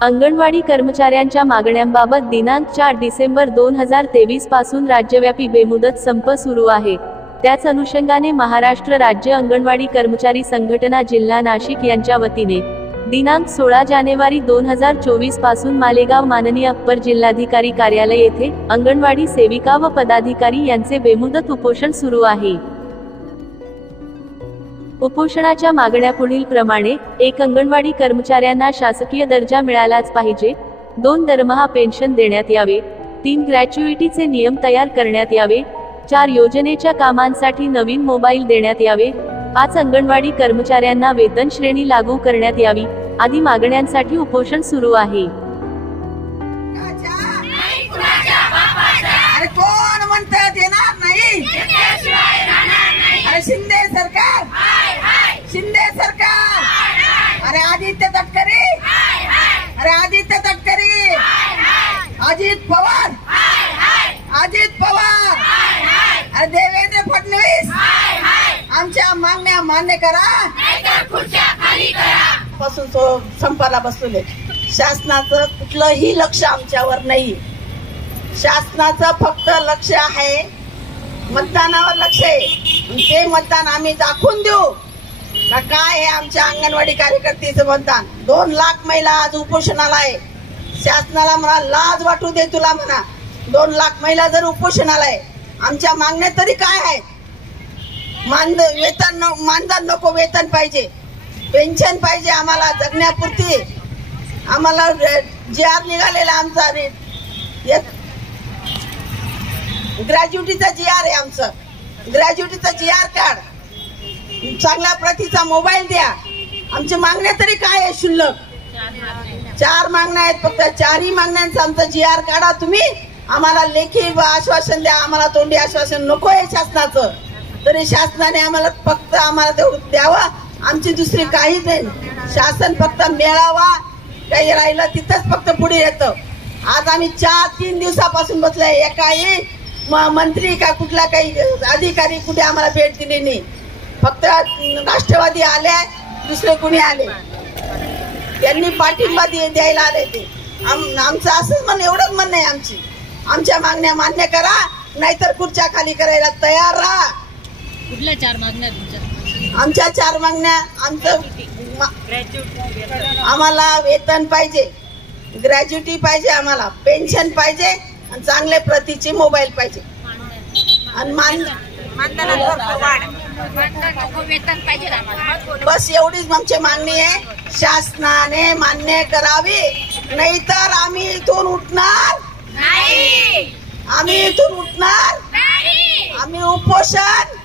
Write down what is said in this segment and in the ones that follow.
अंगणवाडी कर्मचाऱ्यांच्या मागण्यांबाबत दिनांक 4 डिसेंबर 2023 पासून राज्यव्यापी बेमुदत संप सुरू आहे। त्याच अनुषंगाने महाराष्ट्र राज्य अंगणवाडी कर्मचारी संघटना जिल्हा नाशिक यांच्या वतीने दिनांक 16 जानेवारी 2024 पासून मालेगाव माननीय अप्पर जिल्हाधिकारी कार्यालय येथे अंगणवाडी सेविका व पदाधिकारी यांचे बेमुदत उपोषण सुरू आहे। उपोषणाच्या मागण्या पुढील प्रमाणे: 1. अंगणवाडी कर्मचाऱ्यांना शासकीय दर्जा मिळालाच पाहिजे. 2. दरमहा पेन्शन देण्यात यावे. 3. ग्रॅच्युइटीचे नियम तयार करण्यात यावे. 4. योजनेच्या कामांसाठी नवीन मोबाईल देण्यात यावे. 5. अंगणवाडी कर्मचाऱ्यांना वेतन श्रेणी लागू करण्यात यावी आदी मागण्यांसाठी उपोषण सुरू आहे। कोण म्हणतं देणार नाही? अरे शिंदे सरकार, शिंदे सरकार, अरे आदित्य तटकरे, अरे आदित्य तटकरे, अजित पवार, अजित पवार, अरे देवेंद्र फडणवीस, आमच्या मागण्या मान्य करा पासून संपाला बसले। शासनाचं कुठलंही लक्ष आमच्यावर नाही। शासनाचं फक्त लक्ष आहे मतदानावर लक्ष आहे। ते मतदान आम्ही दाखवून देऊ का काय हे आमच्या अंगणवाडी कार्यकर्त्याचं मतदान। 2 लाख महिला आज उपोषणाला आहे। शासनाला म्हणा लाज वाटू दे तुला म्हणा। 2 लाख महिला जर उपोषणाला आहे, आमच्या मागण्या तरी काय आहेत? वेतन मानधन नको, वेतन पाहिजे, पेन्शन पाहिजे आम्हाला जगण्यापुरती। आम्हाला GR निघालेला आमचा ग्रॅज्युएटीचा GR आहे आमचं। ग्रॅज्युएटीचा GR काढ, चांगल्या प्रतीचा मोबाईल द्या। आमची मागण्या तरी काय आहे? शुल्लक 4 मागण्या आहेत फक्त। 4ही मागण्यांचा आमचा GR काढा तुम्ही। आम्हाला लेखी आश्वासन द्या, आम्हाला तोंडी आश्वासन नको आहे शासनाचं। तरी शासनाने आम्हाला फक्त आम्हाला तेवढं द्यावं, आमची दुसरी काहीच नाही। शासन फक्त मेळावा काही राहिलं तिथंच फक्त पुढे येतं। आज आम्ही 3 दिवसापासून बसलोय, एकाही मंत्री का कुठला काही अधिकारी कुठे आम्हाला भेट दिली नाही। फक्त राष्ट्रवादी आले, दुसरे कुणी आले, त्यांनी पाठिंबा द्यायला आले। ते आमचं असंच म्हणणं, एवढंच म्हणणं आहे आमची। आमच्या मागण्या मान्य करा, नाहीतर खुर्च्या खाली करायला तयार राहा। कुठल्या 4 मागण्या तुमच्या? आमच्या 4 मागण्या, आमचं आम्हाला वेतन पाहिजे, ग्रॅज्युएटी पाहिजे, आम्हाला पेन्शन पाहिजे आणि चांगल्या प्रतीचे मोबाईल पाहिजे आणि वेतन पाहिजे आम्हाला। बस एवढीच आमची मागणी आहे। शासनाने मान्य करावी, नाहीतर आम्ही इथून उठणार नाही। आम्ही इथून उठणार नाही। आम्ही उपोषण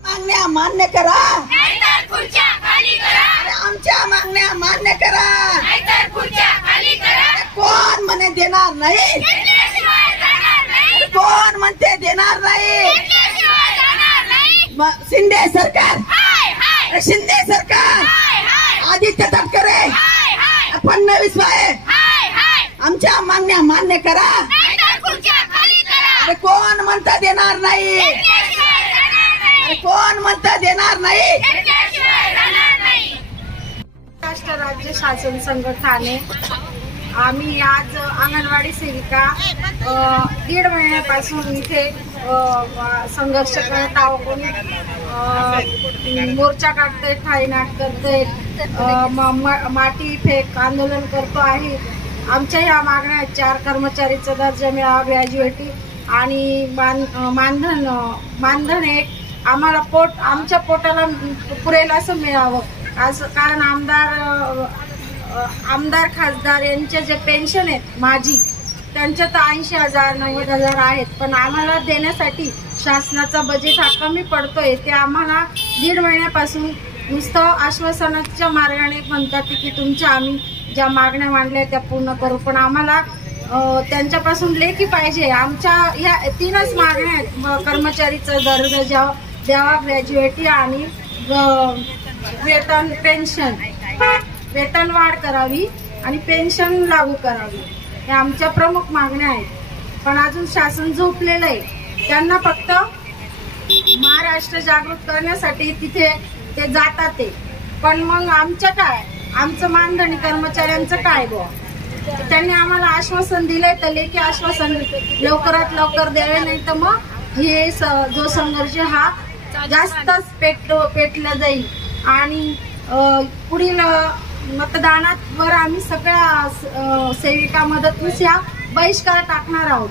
मागण्या मान्य करा, नाहीतर खुर्च्या खाली करा। अरे आमच्या मागण्या मान्य करा, नाहीतर खुर्च्या खाली करा। कोण म्हणे देणार नाही? कोण म्हणते देणार नाही? शिंदे सरकार, शिंदे सरकार, आदित्य तटकरे, फडणवीस भाई, आमच्या मागण्या मान्य करा, अरे कोण म्हणता देणार नाही? अरे कोण म्हणता देणार नाही? महाराष्ट्र राज्य शासन संघटनाने आम्ही आज अंगणवाडी सेविका 1.5 महिन्यापासून इथे संघर्ष करत आहोत। कोणी मोर्चा काढते, ठाईनाट करते, माती फेक आंदोलन करतो आहे। आमच्या ह्या मागण्या 4 कर्मचारीचा दर्जा मिळावा, ग्रॅज्युएटी आणि मानधन एक आम्हाला आमच्या पोटाला पुरेल असं मिळावं। असं कारण आमदार खासदार यांचे जे पेन्शन आहेत माझी, त्यांच्या तर 80,000 90,000 आहेत, पण आम्हाला देण्यासाठी शासनाचा बजेट हा कमी पडतोय। ते आम्हाला 1.5 महिन्यापासून नुसतं आश्वासनाच्या मार्गाने म्हणतात की तुमच्या आम्ही ज्या मागण्या मांडल्या त्या पूर्ण करू, पण आम्हाला त्यांच्यापासून लेखी पाहिजे। आमच्या ह्या 3च मागण्या आहेत: कर्मचारीचा दर्जा द्यावा, ग्रॅज्युएटी आणि वेतन वाढ करावी आणि पेन्शन लागू करावी। या आमच्या प्रमुख मागण्या आहेत। पण अजून शासन झोपलेलं आहे। त्यांना फक्त महाराष्ट्र जागृत करण्यासाठी तिथे ते जातात, पण मग आमच्या काय आमचं मानधनी कर्मचाऱ्यांचं काय बुवा? त्यांनी आम्हाला आश्वासन दिलंय तर लेखी आश्वासन लवकरात लवकर द्यावे, नाही तर मग हे जो संघर्ष हा जास्तच पेटला जाईल आणि पुढील मतदानावर आम्ही सगळ्या सेविका मदतनीस या बहिष्कार टाकणार आहोत.